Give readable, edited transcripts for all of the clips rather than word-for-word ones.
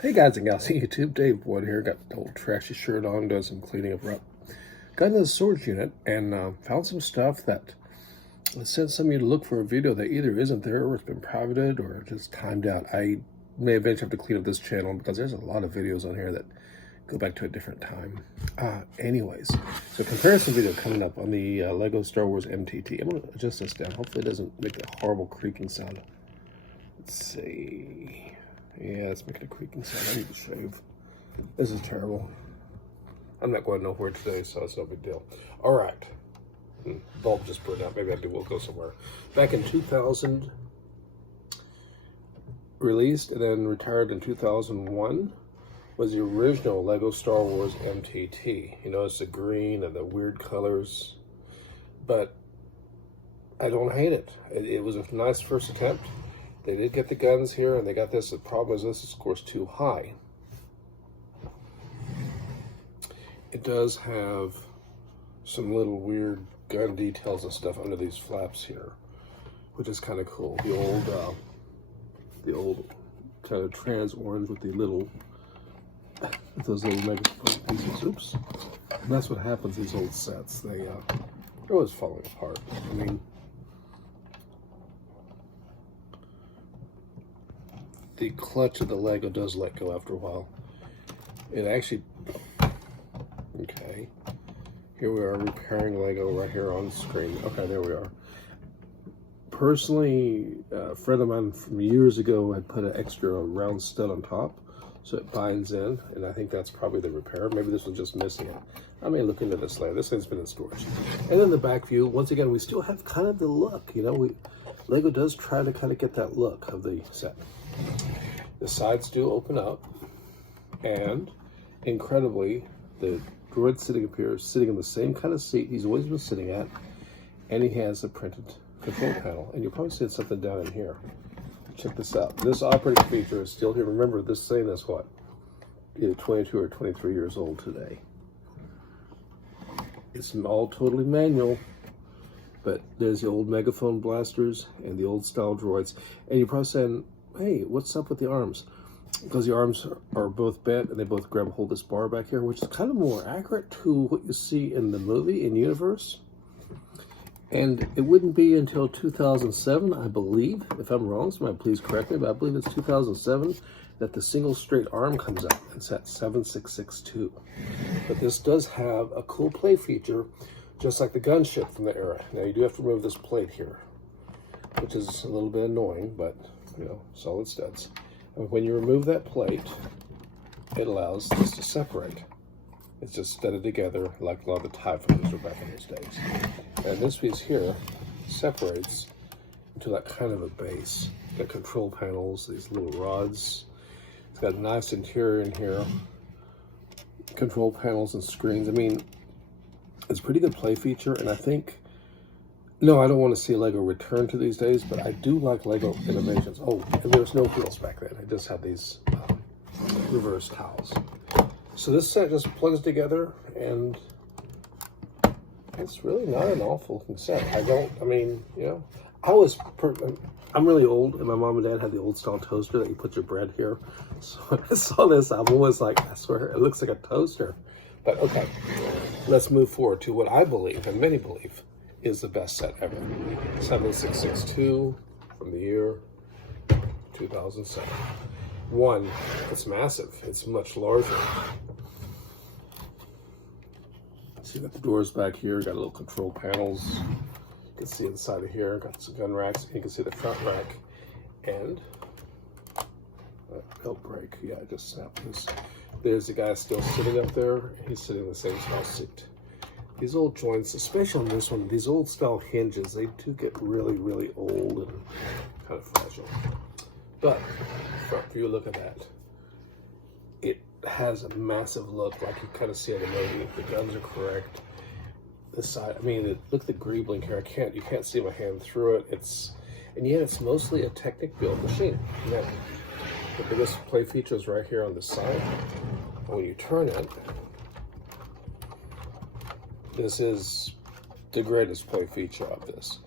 Hey guys and gals, hey YouTube, Dave Wood here. Got the old trashy shirt on, doing some cleaning up. Got into the storage unit and found some stuff that sent some of you to look for a video that either isn't there or it's been privated or just timed out. I may eventually have to clean up this channel because there's a lot of videos on here that go back to a different time. Anyways, so comparison video coming up on the Lego Star Wars MTT. I'm going to adjust this down. Hopefully it doesn't make that horrible creaking sound. Let's see. Yeah, it's making a creaking sound. I need to shave. This is terrible. I'm not going nowhere today, so it's no big deal. All right. Bulb just burned out. Maybe we'll go somewhere. Back in 2000, released and then retired in 2001, was the original Lego Star Wars MTT. You notice the green and the weird colors, but I don't hate it. It was a nice first attempt. They did get the guns here, and they got this. The problem is this is, of course, too high. It does have some little weird gun details and stuff under these flaps here, which is kind of cool. The old kind of trans orange with the little, those little mega pieces. Oops. And that's what happens. These old sets, they're always falling apart. I mean, the clutch of the Lego does let go after a while. It actually, okay, here we are repairing Lego right here on the screen. Okay, there we are. Personally, a friend of mine from years ago had put an extra round stud on top so it binds in, and I think that's probably the repair. Maybe this was just missing it. I may look into this later. This thing's been in storage. And then the back view, once again, we still have kind of the look, you know, Lego does try to kind of get that look of the set. The sides do open up, and incredibly, the droid sitting up here is sitting in the same kind of seat he's always been sitting at, and he has a printed control panel. And you're probably seeing something down in here. Check this out. This operating feature is still here. Remember, this thing is what? Either 22 or 23 years old today. It's all totally manual. But there's the old megaphone blasters and the old style droids. And you're probably saying, hey, what's up with the arms? Because the arms are both bent and they both grab a hold of this bar back here, which is kind of more accurate to what you see in the movie, in universe. And it wouldn't be until 2007, I believe, if I'm wrong, somebody please correct me, but I believe it's 2007 that the single straight arm comes out. It's at 7662. But this does have a cool play feature, just like the gunship from the era. Now you do have to remove this plate here, which is a little bit annoying, but you know, solid studs. And when you remove that plate, it allows this to separate. It's just studded together like a lot of the TIE fighters were back in those days. And this piece here separates into that kind of a base. Got control panels, these little rods. It's got a nice interior in here. Control panels and screens. I mean, it's a pretty good play feature, and I think, no, I don't want to see Lego return to these days, but I do like Lego innovations. Oh, and there's no wheels back then. I just had these reverse towels. So this set just plugs together, and it's really not an awful looking set. I mean, you know, I'm really old, and my mom and dad had the old style toaster that you put your bread here. So when I saw this, I'm always like, I swear, it looks like a toaster. But okay, let's move forward to what I believe, and many believe, is the best set ever. 7662 from the year 2007. One, it's massive. It's much larger. So you got the doors back here, got little control panels. You can see inside of here, got some gun racks. You can see the front rack. And belt brake. Yeah, I just snapped this. There's the guy still sitting up there. He's sitting in the same style seat. These old joints, especially on this one, these old style hinges, they do get really, really old and kind of fragile. But front view, look at that. It has a massive look, like you kind of see in the movie. The guns are correct. The side, I mean, look at the greebling here. You can't see my hand through it. And yet it's mostly a Technic built machine. Now, the biggest play feature is right here on the side. When you turn it, this is the greatest play feature of this.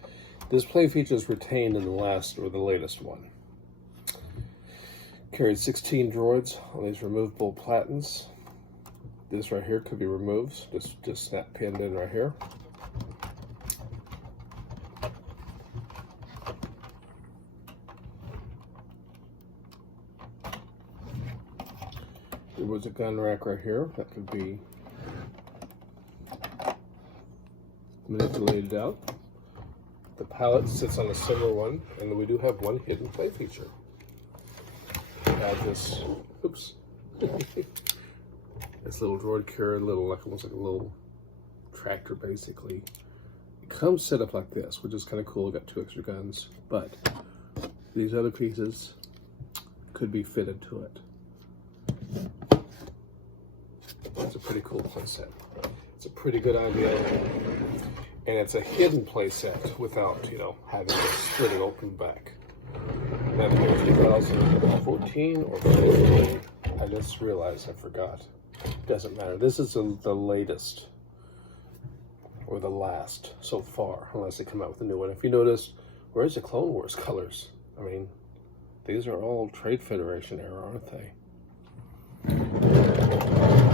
This play feature is retained in the latest one. Carried 16 droids on these removable platens. This right here could be removed, just snap pinned in right here. There was a gun rack right here that could be manipulated out. The pallet sits on a similar one, and we do have one hidden play feature. We have this, oops, this little droid carrier, almost like a little tractor basically. It comes set up like this, which is kind of cool. Got 2 extra guns, but these other pieces could be fitted to it. It's a pretty cool playset. It's a pretty good idea. And it's a hidden playset without, you know, having to split it open back. Now, 2014 or 15, I just realized I forgot. Doesn't matter. This is the latest or the last so far, unless they come out with a new one. If you notice, where's the Clone Wars colors? I mean, these are all Trade Federation era, aren't they?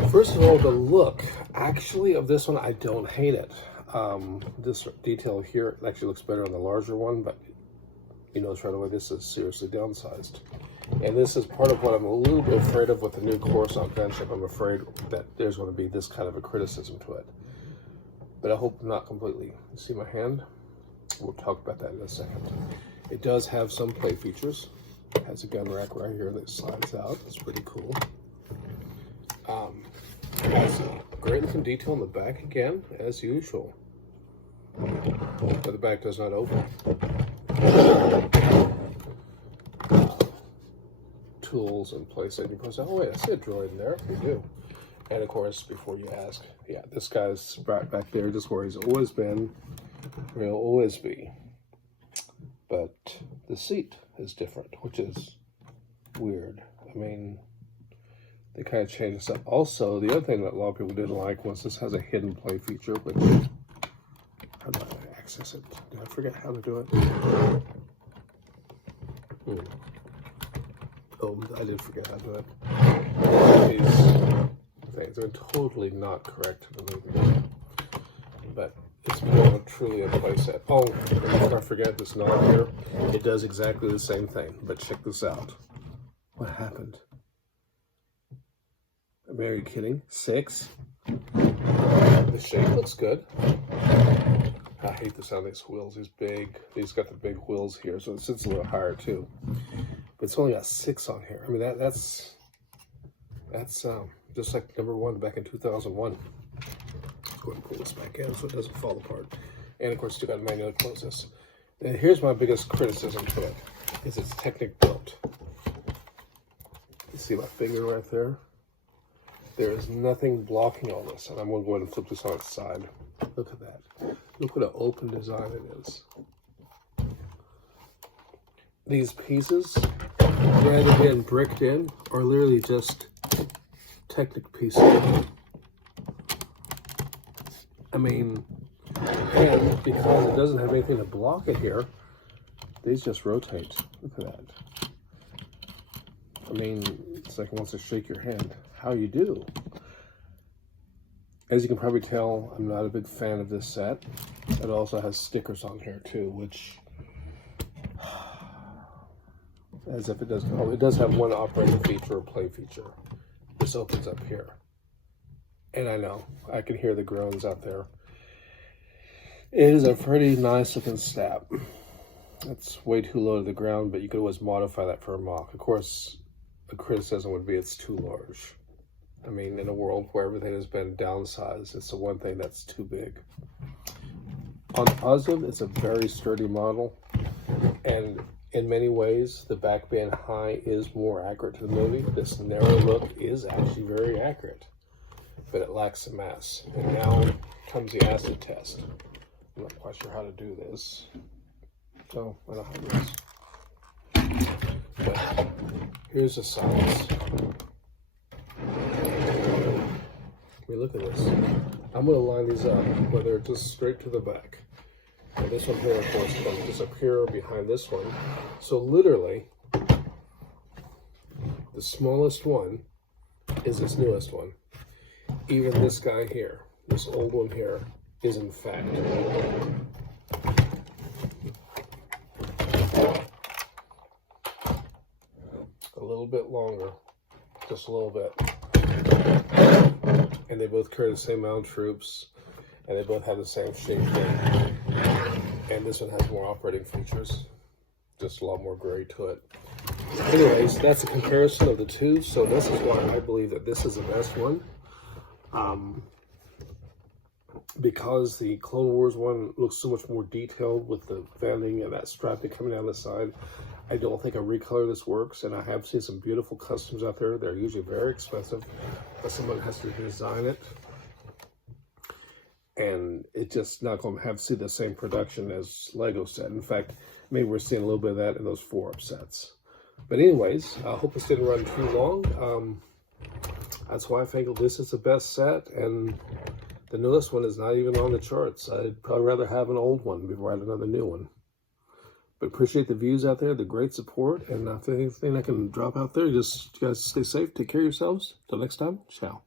First of all, the look actually of this one, I don't hate it. This detail here actually looks better on the larger one, but you notice right away this is seriously downsized. And this is part of what I'm a little bit afraid of with the new Coruscant gunship. I'm afraid that there's going to be this kind of a criticism to it. But I hope not completely. You see my hand? We'll talk about that in a second. It does have some play features. It has a gun rack right here that slides out. It's pretty cool. It has a great looking detail on the back again, as usual. But the back does not open. Tools and playset. You press, oh wait, I see a droid in there. You do. And of course, before you ask, yeah, this guy's right back there, just where he's always been, will always be. But the seat is different, which is weird. I mean, they kind of changed this up. Also, the other thing that a lot of people didn't like was this has a hidden play feature, which, how do I access it? Did I forget how to do it? Oh, I did forget how to do it. These things are totally not correct in the movie. But it's become truly a playset. Oh, before I forget this knob here, it does exactly the same thing. But check this out. What happened? Are you kidding? 6? The shape looks good. I hate the sound of these wheels. These big. These got the big wheels here, so it sits a little higher too. But it's only got 6 on here. I mean that's just like number 1 back in 2001. Go ahead and pull this back in so it doesn't fall apart. And of course, still got a manual to close this. And here's my biggest criticism to it: is its Technic built. You see my finger right there? There is nothing blocking all this. And I'm going to go ahead and flip this on its side. Look at that. Look what an open design it is. These pieces, rather than bricked in, are literally just Technic pieces. I mean, and because it doesn't have anything to block it here, these just rotate. Look at that. I mean, it's like it wants to shake your hand. How you do? As you can probably tell, I'm not a big fan of this set. It also has stickers on here too, which, as if it does, oh, it does have one operating feature or play feature. This opens up here. And I know, I can hear the groans out there. It is a pretty nice looking stab. It's way too low to the ground, but you could always modify that for a mock. Of course, the criticism would be it's too large. I mean, in a world where everything has been downsized, it's the one thing that's too big. On positive, it's a very sturdy model, and in many ways, the back band high is more accurate to the movie. This narrow look is actually very accurate, but it lacks the mass. And now comes the acid test. I'm not quite sure how to do this, so I don't have this. But here's the size. I mean, look at this. I'm going to line these up, whether just straight to the back. And this one here, of course, comes just up here behind this one. So literally, The smallest one is this newest one. Even this guy here, this old one here, is in fact a little bit longer, just a little bit. And they both carry the same amount of troops, and they both have the same shape thing. And this one has more operating features, just a lot more gray to it. Anyways, that's a comparison of the two, so this is why I believe that this is the best one. Because the Clone Wars one looks so much more detailed with the venting and that strapping coming down the side, I don't think a recolor of this works, and I have seen some beautiful customs out there. They're usually very expensive, but someone has to design it. And it's just not going to see the same production as Lego set. In fact, maybe we're seeing a little bit of that in those 4-up sets. But anyways, I hope this didn't run too long. That's why I think this is the best set, and the newest one is not even on the charts. I'd probably rather have an old one before I had another new one. But appreciate the views out there, the great support, and if anything I can drop out there, just you guys stay safe, take care of yourselves. Till next time, ciao.